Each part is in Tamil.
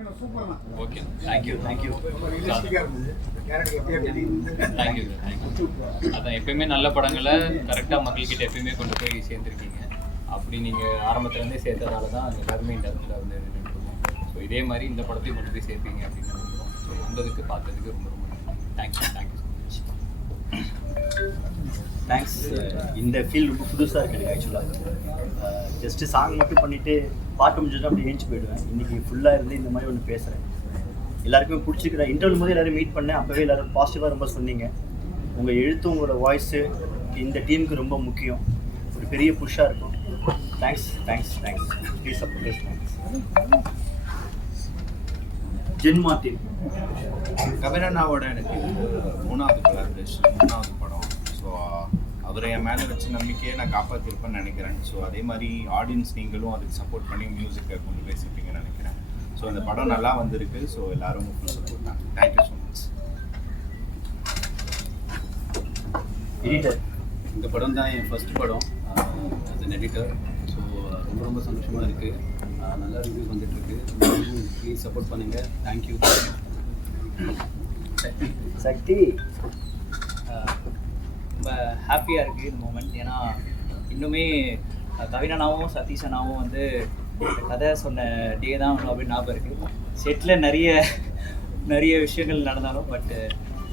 Okay, thank you. தேங்க்யூ அதான் எப்பயுமே நல்ல படங்களை கரெக்டாக மக்கள்கிட்ட எப்பயுமே கொண்டு போய் சேர்ந்துருக்கீங்க. அப்படி நீங்கள் ஆரம்பத்துலேருந்தே சேர்த்ததால தான் எல்லாருமே இந்த இடத்துல வந்து நின்றுருக்கோம். ஸோ இதே மாதிரி இந்த படத்தையும் கொண்டு போய் சேர்ப்பீங்க அப்படின்னு நினைக்கிறோம். ஸோ வந்ததுக்கு பார்த்ததுக்கு ரொம்ப ரொம்ப தேங்க்யூ ஸோ மச். தேங்க்ஸ். இந்த ஃபீல் ரொம்ப புதுசாக இருக்குது எனக்கு. ஆக்சுவலாக ஜஸ்ட்டு சாங் மட்டும் பண்ணிவிட்டு பாட்டு முடிஞ்சுட்டு அப்படி ஏஞ்சி போயிடுவேன். இன்றைக்கி ஃபுல்லாக இருந்து இந்த மாதிரி ஒன்று பேசுகிறேன். எல்லாருக்குமே பிடிச்சிருக்குற இன்டர்வியூ போது எல்லோரும் மீட் பண்ணேன். அப்போவே எல்லோரும் பாசிட்டிவாக ரொம்ப சொன்னீங்க. உங்கள் எழுத்து உங்களோட வாய்ஸு இந்த டீமுக்கு ரொம்ப முக்கியம். ஒரு பெரிய புஷ்ஷாக இருக்கும். Thanks thanks thanks. Please support. Thanks. Jen Martin கவிரண்ணாவோட எனக்கு 3வது கொலாபரேஷன், 3வது படம். ஸோ அவரை என் மேலே வச்ச நம்பிக்கையை நான் காப்பாற்றிருப்பேன்னு நினைக்கிறேன். ஸோ அதே மாதிரி ஆடியன்ஸ் நீங்களும் அதுக்கு சப்போர்ட் பண்ணி மியூசிக்கை கொண்டு போய் சேர்ப்பீங்கன்னு நினைக்கிறேன். ஸோ இந்த படம் நல்லா வந்திருக்கு. ஸோ எல்லாரும் ஃபுல் சப்போர்ட் தான். Thank you so much. எடிட்டர், இந்த படம் தான் என் ஃபர்ஸ்ட் படம் as an எடிட்டர். ஸோ ரொம்ப ரொம்ப சந்தோஷமாக இருக்குது. நல்லா ரிவ்யூஸ் வந்துட்டுருக்கு. ப்ளீஸ் சப்போர்ட் பண்ணுங்கள். தேங்க்யூ. சக்தி, ரொம்ப ஹாப்பியாக இருக்குது இந்த மூமெண்ட். ஏன்னா இன்னுமே கவினனாவும் சதீஷனாவும் வந்து கதை சொன்ன டே தான் அப்படின்னு ஞாபகம் இருக்குது. செட்டில் நிறைய விஷயங்கள் நடந்தாலும் பட்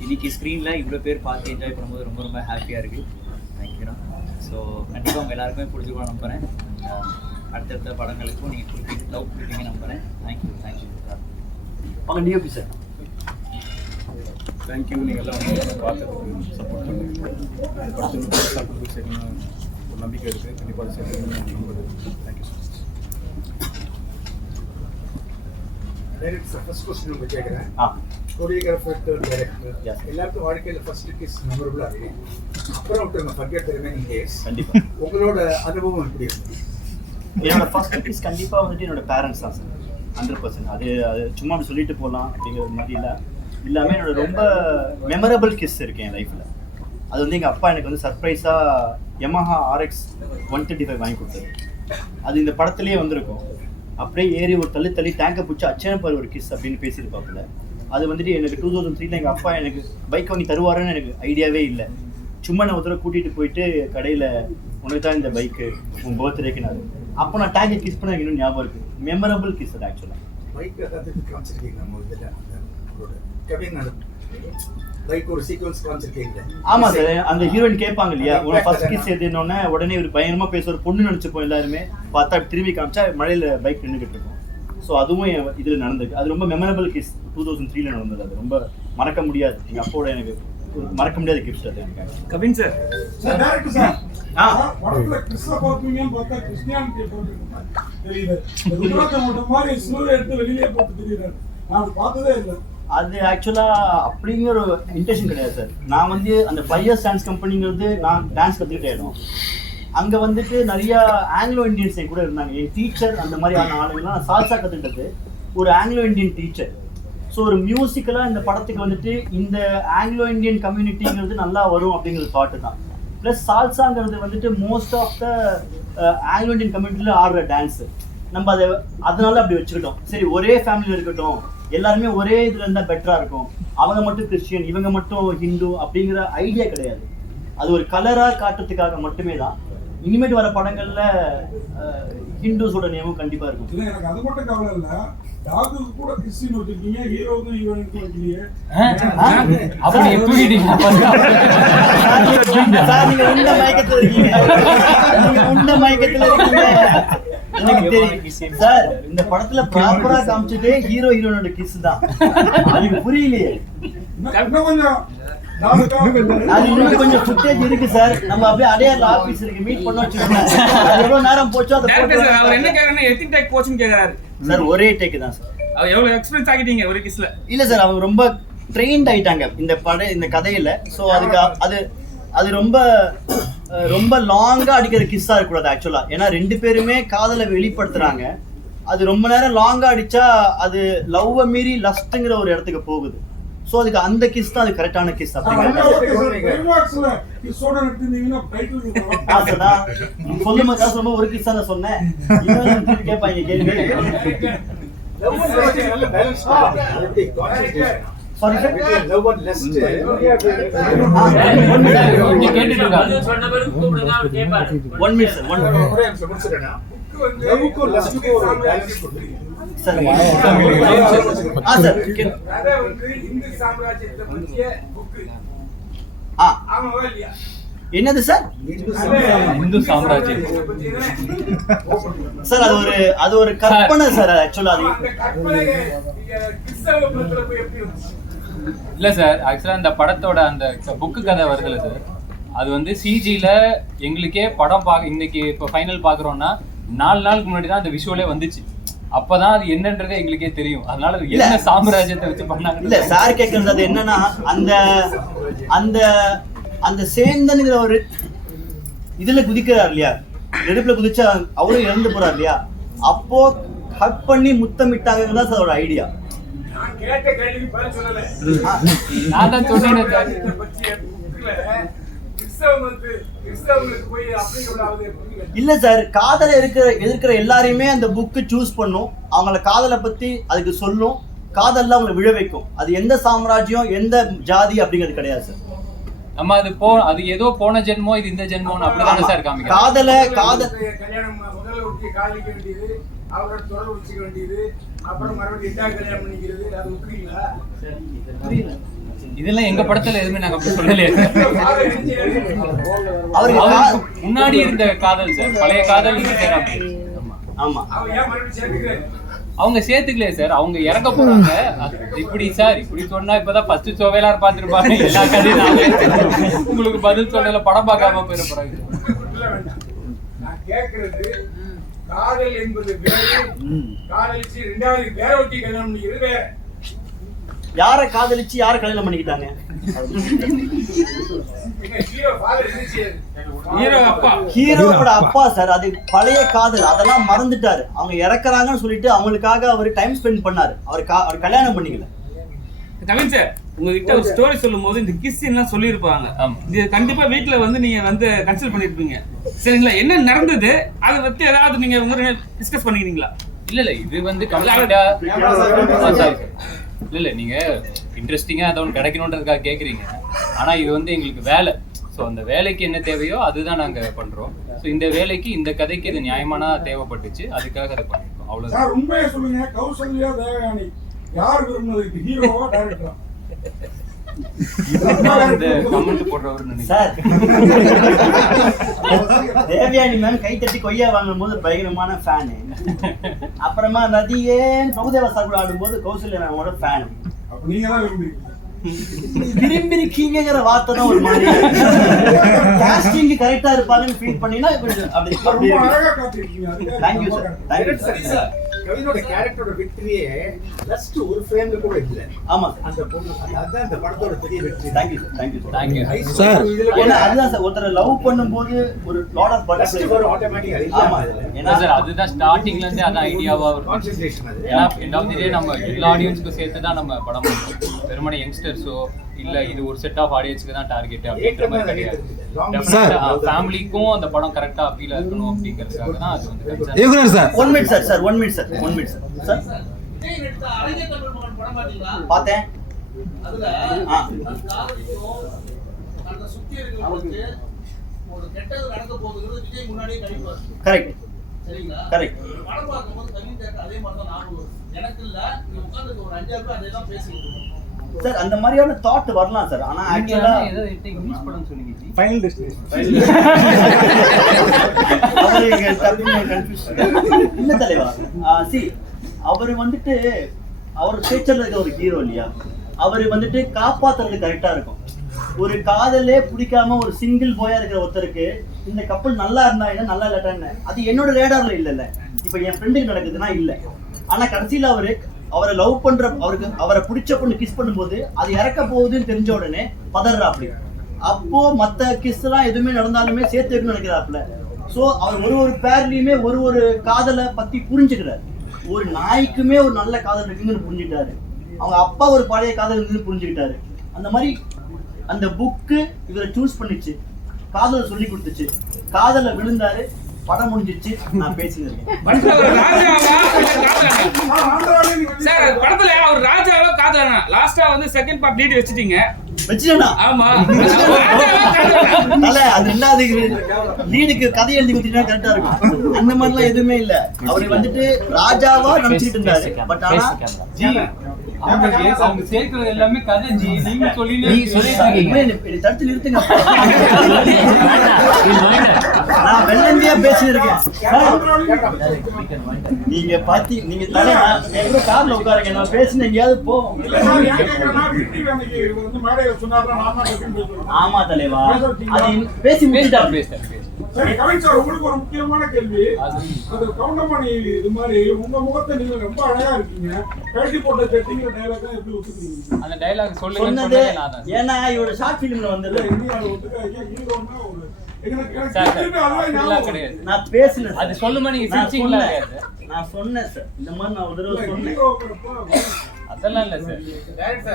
இன்றைக்கி ஸ்க்ரீனில் இவ்வளோ பேர் பார்த்து என்ஜாய் பண்ணும்போது ரொம்ப ரொம்ப ஹாப்பியாக இருக்குது. தேங்க்யூண்ணா. ஸோ கண்டிப்பாக உங்கள் எல்லாருக்குமே பிடிச்சிருக்கோம் நம்புகிறேன். அடுத்தடுத்த படங்களுக்கும் நீங்கள் லவ் கொடுப்பீங்க நம்புகிறேன். Thank you thank you. அவங்க டிஓபி சார், தேங்க்யூ. நீங்கள் எல்லாம் பார்த்ததுக்கு சப்போர்ட் பண்ணுங்க. படத்துக்கு சரியான ஒரு நம்பிக்கை இருக்குது. கண்டிப்பாக சரி. Thank you so much. First question உங்களுக்கு கேட்குறேன். கொரியோகிராஃபர், டைரக்டர் எல்லாருக்கும் வாழ்க்கையில் ஃபர்ஸ்ட் கிஸ் மெமரபுளாக இருக்கு. அப்புறம் விட்டுருங்க, ஃபர்கெட் தி ரிமைனிங் டேஸ். கண்டிப்பாக உங்களோட அனுபவம் எப்படி இருக்கு? என்னோட ஃபர்ஸ்ட் கிஸ் கண்டிப்பாக வந்துட்டு என்னோட பேரண்ட்ஸ் தான் சார். 100%. அது சும்மா அப்படி சொல்லிட்டு போகலாம் அப்படிங்கிற மாதிரி இல்லாமல் என்னோட ரொம்ப மெமரபிள் கிஸ் இருக்கு என் லைஃப்பில். அது வந்து எங்கள் அப்பா எனக்கு வந்து சர்ப்ரைஸாக Yamaha RX 135 வாங்கி கொடுத்தாரு. அது இந்த படத்துலேயே வந்திருக்கும். அப்படியே ஏறி ஒரு தள்ளி டேங்கை பிடிச்சி அச்சனப்பார் ஒரு கிஸ் அப்படின்னு பேசியிருப்பாப்புல. அது வந்துட்டு எனக்கு 2003 எங்கள் அப்பா எனக்கு பைக் வாங்கி தருவாருன்னு எனக்கு ஐடியாவே இல்லை. சும்மா நான் ஒரு தடவை கூட்டிகிட்டு போயிட்டு கடையில் உனக்கு தான் இந்த பைக்கு உன் பர்த்டேக்கு நான் அப்போ நான் டேங்கை கிஸ் பண்ண இன்னும் ஞாபகம் இருக்குது. மெமரபிள் கிஸ் அது ஆக்சுவலாக. பைக் ஏதாவது காமிச்சிருக்கீங்களா முதல்ல? பைக் ஒரு சீக்வன்ஸ் காமிச்சிருக்கீங்களா? ஆமாம் சார். அந்த ஹீரோயின் கேட்பாங்க இல்லையா, உனக்கு ஃபர்ஸ்ட் கிஸ் எதுனோடனே உடனே ஒரு பயங்கரமாக பேசுகிற பொண்ணு நினச்சிப்போம் எல்லாருமே. பார்த்தா திரும்பி காமிச்சா மழையில் பைக் நின்றுக்கிட்டு இருக்கும். ஸோ அதுவும் இதில் நடந்திருக்கு. அது ரொம்ப மெமரபிள் கிஸ் 2003 நடந்தது. அது ரொம்ப மறக்க முடியாது. எங்கள் அப்போட எனக்கு மறக்க முடியாத கிஃப்ட் அது எனக்கு. கவின் சார், டைரக்டர் சார், படத்துல கிறிஸ்த பார்ப்பீங்கன்னு பார்த்தா கிறிஸ்டியானிட்டி தெரியுது. ருத்ராட்சம் மட்டும் மாதிரி சிலுவை எடுத்து வெளியிலே போட்டு தெரியுறாரு. நான் பார்த்ததே இல்லை. அது ஆக்சுவலாக அப்படிங்கிற ஒரு இன்டென்ஷன் கிடையாது சார். நான் வந்து அந்த 5 இயர்ஸ் டான்ஸ் கம்பெனிங்கிறது நான் டான்ஸ் கற்றுக்கிட்டே இடம். அங்கே வந்துட்டு நிறையா ஆங்கிலோ இண்டியன்ஸ் என் கூட இருந்தாங்க. என் டீச்சர் அந்த மாதிரியான ஆளுங்கள்லாம் நான் சால்சா கற்றுக்கிட்டது ஒரு ஆங்கிலோ இண்டியன் டீச்சர். ஸோ ஒரு மியூசிக்கலாக இந்த படத்துக்கு வந்துட்டு இந்த ஆங்கிலோ இண்டியன் கம்யூனிட்டிங்கிறது நல்லா வரும் அப்படிங்கிறது தாட்டு தான். ப்ளஸ் சால்சாங்கிறது வந்துட்டு most of the Anglo Indian கம்யூனிட்டியில் ஆடுற டான்ஸு. நம்ம அதனால அப்படி வச்சுக்கிட்டோம். சரி, ஒரே ஃபேமிலியில் இருக்கட்டும், எல்லாருமே ஒரே இதில் இருந்தால் பெட்டராக இருக்கும். அவங்க மட்டும் கிறிஸ்டியன், இவங்க மட்டும் ஹிந்து அப்படிங்கிற ஐடியா கிடையாது. அது ஒரு கலராக காட்டுறதுக்காக மட்டுமே தான். இனிமேட்டு வர படங்கள்ல ஹிந்துஸோட நேமும் கண்டிப்பாக இருக்கும். இல்லை, எனக்கு அது மட்டும் கவலை இல்லை. டாகுக்கு கூட கிறிஸ்டின் வச்சிருக்கீங்க, ஹீரோவுக்கும் ஹீரோயினுக்கும் வைக்கலையே. அப்படி தூக்கிட்டீங்க சார். நீங்க உண்ட மயக்கத்தில் இருக்கீங்க. எனக்கு தெரியும் சார். இந்த படத்துல ப்ராப்பரா காமிச்சதே ஹீரோ ஹீரோனோட கிஸ் தான். அதுக்கு புரியலையே. அது இன்னும் கொஞ்சம் ஃபுட்டேஜ் இருக்கு சார். நம்ம அப்படியே அடையாள ஆபீஸ் இருக்கு, மீட் பண்ண வச்சிருக்கோம். எவ்வளவு நேரம் போச்சோ அதை அவர் என்ன கேக்குறாரு, எத்தனை டேக் போச்சுன்னு கேக்குறாரு சார். ஒரே டேக் தான் சார். அவர் எவ்வளவு எக்ஸ்பீரியன்ஸ் ஆகிட்டீங்க ஒரு கிஸ்ல? இல்ல சார், அவங்க ரொம்ப ட்ரெயின்ட் ஆயிட்டாங்க இந்த கதையில. ஸோ அதுக்கு அது ரொம்ப லாங்கா அடிக்கிற கிஸ்ஸா இருக்கக்கூடாது ஆக்சுவலா. ஏன்னா 2 பேருமே காதலை வெளிப்படுத்துறாங்க. அது ரொம்ப நேரம் லாங்கா அடிச்சா அது லவ்வை மீறி லஸ்ட்ங்கிற ஒரு இடத்துக்கு போகுது. ஸோ அதுக்கு அந்த கிஸ் தான் அது கரெக்டான கிஸ் அப்படிங்கிறது. சொல்லுமா ஒரு கிஸ் தான் சொன்னேன். கேட்பாங்க கேள்வி. லவ் அண்ட் லஸ்ட் நல்ல பேலன்ஸ் பண்ணுங்க. எப்படி concentration sorry sir between love and lust. இங்க கேட்டுட்டு இருக்காங்க. ஒன் மினிட் சார் ஒன் ஒரே நிமிஷம் முடிச்சிடுறேன். லவ்வுக்கும் லஸ்ட்டுக்கும் ஒரு பேலன்ஸ் கொடுங்க. சார் சார் கதை வந்து இந்து சாம்ராஜ்யத்தை பற்றிய புக்கு. ஆமாவா இல்லையா? என்னது சார் இந்து சாம்ராஜ்யம் சார் அது ஒரு கற்பனை சார் ஆக்சுவலா அது அந்த கற்பனையை கிறிஸ்தவ மதத்துல போய் எப்படி வந்துச்சு? இல்ல சார், ஆக்சுவலா இந்த படத்தோட அந்த புக்கு கதை வருதுல்ல சார், அது வந்து சிஜில எங்களுக்கே படம் இன்னைக்கு இப்போ ஃபைனல் பாக்குறோம்னா 4 நாளுக்கு முன்னாடி தான் அந்த விஷுவலே வந்துச்சு. அப்பதான் அது என்னன்றதே எங்களுக்கே தெரியும். அதனால அது என்ன சாம்ராஜ்யத்தை வச்சு பண்ணாங்க இல்ல சார் கேட்கறது அது என்னன்னா அந்த அந்த அந்த சேந்தனுங்கிற ஒரு இதுல குதிக்கிறார் இல்லையா, நெருப்புல குதிச்சா அவரும் இறந்து போறார் இல்லையா, அப்போ ஹக் பண்ணி முத்தமிட்டாங்க தான் சார் ஒரு ஐடியா. நான் கேட்ட கேள்விக்கு பதில் சொல்லல. நான் தான் சொன்னேன் சார். இதை பற்றிய புக்ல கிறிஸ்தவங்களுக்கு போய் அப்படிங்கிறதாவது புரியல. இல்ல சார், காதல எதிர்க்கிற எல்லாரையுமே அந்த புக்கு சூஸ் பண்ணும், அவங்கள காதலை பத்தி அதுக்கு சொல்லும், காதல்ல அவங்களை விழ வைக்கும். அது எந்த சாம்ராஜ்யம் எந்த ஜாதி அப்படிங்கிறது கிடையாது சார். நம்ம அது ஏதோ போன ஜென்மோ இது இந்த ஜென்மோன்னு அப்படிதானே சார் காமிக்கிறோம். காதல் கல்யாணம் முதல்ல ஒருத்தி காதலிக்க வேண்டியது, அவரோட தொடர்பு வச்சுக்க வேண்டியது, அப்புறம் மறுபடியும் கல்யாணம் பண்ணிக்கிறது, அது ஒத்துறீங்களா? இதெல்லாம் எங்க படத்துல எதுவுமே நாங்க அப்படி சொல்லலையே சார். அவருக்கு அவருக்கு முன்னாடி இருந்த காதல் சார், பழைய காதல் இது சார். அப்படி ஆமா அவன் ஏன் மறுபடியும் சேர்த்துக்கிறேன்? அவங்க சேர்த்துக்கலையே சார், அவங்க இறக்க போறாங்க. இப்படி சார் இப்படி சொன்னா இப்பதான் ஃபர்ஸ்ட் சோவேலார் பாத்துருப்பாங்க. எல்லா கதையும் உங்களுக்கு பதில் சொல்லல, படம் பார்க்காம போயிட போறாங்க. நான் கேட்கறது காதல் என்பது வேறு, காதலிச்சு ரெண்டாவது வேற ஒட்டி கல்யாணம் பண்ணிக்கிறது வேற. யாரை காதலிச்சு யாரை கல்யாணம் பண்ணிக்கிட்டாங்க? ஹீரோ ஃபாதர் இருந்துச்சு, ஹீரோ அப்பா. ஹீரோவோட அப்பா சார், அது பழைய காதல், அதெல்லாம் மறந்துட்டாரு. அவங்க இறக்குறாங்கன்னு சொல்லிட்டு அவங்களுக்காக அவர் டைம் ஸ்பெண்ட் பண்ணாரு. அவர் கல்யாணம் பண்ணிக்கல. கவின் சார், உங்ககிட்ட ஒரு ஸ்டோரி சொல்லும் போது இந்த கிஸ் எல்லாம் சொல்லியிருப்பாங்க. இது கண்டிப்பா வீட்டுல வந்து நீங்க வந்து கன்சல்ட் பண்ணிருப்பீங்க, சரிங்களா? என்ன நடந்தது அதை பத்தி ஏதாவது நீங்க உங்க டிஸ்கஸ் பண்ணிக்கிறீங்களா? இல்ல இது வந்து கம்ப்ளீட்டா இல்ல நீங்க இன்ட்ரெஸ்டிங்கா அதை ஒன்று கிடைக்கணுன்றதுக்காக கேக்குறீங்க. ஆனா இது வந்து எங்களுக்கு வேலை. ஸோ அந்த வேலைக்கு என்ன தேவையோ அதுதான் நாங்க பண்றோம். ஸோ இந்த வேலைக்கு இந்த கதைக்கு இது நியாயமான தேவைப்பட்டுச்சு, அதுக்காக அதை பண்ணிருக்கோம். அவ்வளவுதான். சார் உண்மையை சொல்லுங்க, கௌசல்யா தேவயானி யார் விரும்பினது, ஹீரோவா டைரக்டரா? இந்த கமெண்ட் போடுறவரு சார் தேவயானி மேம் கை தட்டி கொய்யா வாங்கும் போது பயங்கரமான ஃபேனு. அப்புறமா நதியேன் பிரபுதேவா சார் கூட ஆடும்போது கௌசல்யா மேமோட ஃபேன். அப்ப நீங்க தான் விரும்புறீங்க. விரும்பிருக்கீங்கிற வார்த்தை தான் ஒரு மாதிரி காஸ்டிங் கரெக்டா இருப்பாங்கன்னு ஃபீல் பண்ணினா அப்படி ரொம்ப அழகா காட்டிருக்கீங்க. Thank you sir. Thank you sir. கவினோட கேரக்டரோட விக்டரியே ஜஸ்ட் ஒரு ஃப்ரேம்ல கூட இல்ல. ஆமா சார், அந்த பொண்ணு அதான் அந்த படத்தோட பெரிய வெற்றி. Thank you sir. Thank you sir. Thank you sir. ஏன்னா அதுதான் சார், ஒருத்தரை லவ் பண்ணும்போது ஒரு லாட் ஆஃப் ஃபர்ஸ்ட் பட்டர்ஃப்ளை ஒரு ஆட்டோமேட்டிக்கா ஆமா ஏன்னா சார் அதுதான் ஸ்டார்டிங்ல இருந்தே அதான் ஐடியாவா இருக்கும். கான்சென்ட்ரேஷன் அது. ஏன்னா ரெண்டாவது நம்ம எல்லா ஆடியன்ஸ்க்கும் சேர்த்து தான் நம்ம படம் பண்ணுறோம். வெறுமனே யங்ஸ்டர்ஸோ இல்ல இது ஒரு செட் ஆஃப் ஆடியன்ஸ்க்கு தான் டார்கெட் அப்படின்ற மாதிரி கிடையாது. ஃபேமிலிக்கும் அந்த படம் கரெக்டா அப்பீலா இருக்கணும் அப்படிங்கிறதுக்காக தான் அது வந்து sir 1 minute sir 1 minute sir 1 minute sir. Sir பார்த்தேன். Correct correct sir. அந்த மாதிரியான தாட் வரலாம் சார். ஆனா ஆக்சுவலா இங்கிலீஷ் படம் சொன்னீங்க. ஃபைனல் டெஸ்டினேஷன் அவருக்கு தப்புன்னு கன்ஃபியூஷன் இல்ல தலைவா. சி அவர் வந்துட்டு அவர் பேச்சர்ல இருக்க ஒரு ஹீரோ இல்லையா, அவர் வந்துட்டு காப்பாத்துறது கரெக்டா இருக்கும். ஒரு காதலே பிடிக்காம ஒரு சிங்கிள் பாயா இருக்கிற ஒருத்தருக்கு இந்த கப்பல் நல்லா இருந்தா என்ன நல்லா இல்லாட்டான்னு அது என்னோட ரேடார்ல இல்லைல்ல. இப்ப என் ஃப்ரெண்டுக்கு நடக்குதுன்னா இல்ல, ஆனா கடைசியில அவரை லவ் பண்ற அவரை பிடிச்ச பொண்ணு கிஸ் பண்ணும்போது அது இறக்க போகுதுன்னு தெரிஞ்ச உடனே பதறா. அப்படி அப்போ மத்த கிஸ் எல்லாம் எதுவுமே நடந்தாலுமே சேர்த்து வைக்கணும்னு நினைக்கிறாப்புல. ஸோ அவர் ஒரு பேர்லயுமே ஒரு காதலை பத்தி புரிஞ்சுக்கிறாரு. ஒரு நாய்க்குமே ஒரு நல்ல காதல் இருக்குன்னு புரிஞ்சுக்கிட்டாரு. அவங்க அப்பா ஒரு பழைய காதல் இருக்குன்னு புரிஞ்சுக்கிட்டாரு. அந்த மாதிரி அந்த புக்கு இவரை சூஸ் பண்ணிச்சு, காதலை சொல்லி கொடுத்துச்சு, காதலை விழுந்தாரு, படம் முடிஞ்சிச்சு, நான் பேசிட்டு இருக்கேன். படத்துல ஒரு ராஜாவா இல்ல காதலனா? சார் படத்துல ஒரு ராஜாவா காதலனா? லாஸ்டா வந்து செகண்ட் பார்ட் லீட் வச்சிட்டீங்க. வச்சுட்டேனா? ஆமா. ராஜாவா காதலனா? அல்ல, அது ரெண்டாவது லீடுக்கு கதை எழுதி கொடுத்தீங்கன்னா கரெக்டா இருக்கும். அந்த மாதிரிலாம் எதுவுமே இல்ல. அவரு வந்துட்டு ராஜாவா நினைச்சிட்டு இருந்தாரு. பட் ஆனா அவங்க சேர்க்கிறது எல்லாமே கதை ஜி. நீங்க என்னை தடுத்து நிறுத்துங்க. நான் வெள்ளந்தியா பேசிட்டு இருக்கேன். நீங்க நீங்க தலை எங்க கார்ல உட்காருங்க, நான் பேசின எங்கேயாவது போவோம். ஆமா தலைவா, அது பேசி முடிச்சுட்டா. சரி கவின் சார், உங்களுக்கு ஒரு முக்கியமான கேள்வி. அது கவுண்டமணி இது மாதிரி உங்க முகத்தை நீங்க ரொம்ப அழகா இருக்கீங்க. கழட்டி போட்ட கட்டிங்கிற டயலாக் எப்படி ஒத்துக்கிறீங்க? அந்த டயலாக் சொல்லுங்க. சொன்னது ஏன்னா இவரோட ஷார்ட் ஃபிலிம்ல வந்தது இந்தியாவில் ஒத்துக்காங்க. ஹீரோன்னா ஒரு நான் பேசினேன். அது சொல்லுமா நீங்க சிரிச்சீங்களா? நான் சொன்னேன் சார், இந்த மாதிரி நான் ஒரு தடவை சொன்னேன். அதெல்லாம் இல்ல சார்.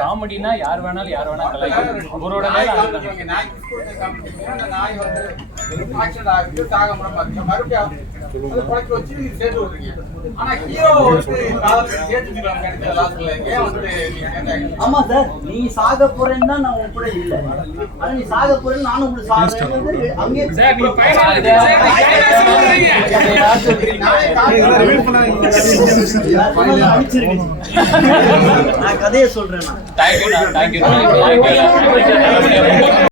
காமெடினா யார் வேணாலும் கலாய்க்கலாம். அவரோட ஆமா சார், நீ சாக போறேன்னு தான் நான் உன் கூட இல்ல. ஆனா நீ சாக போறேன்னு நானும் உங்களுக்கு சாகிறேன். அங்கே சார் நீங்க பையன் அடிச்சிருக்கேன். நான் கதையை சொல்றேன். தேங்க்யூ.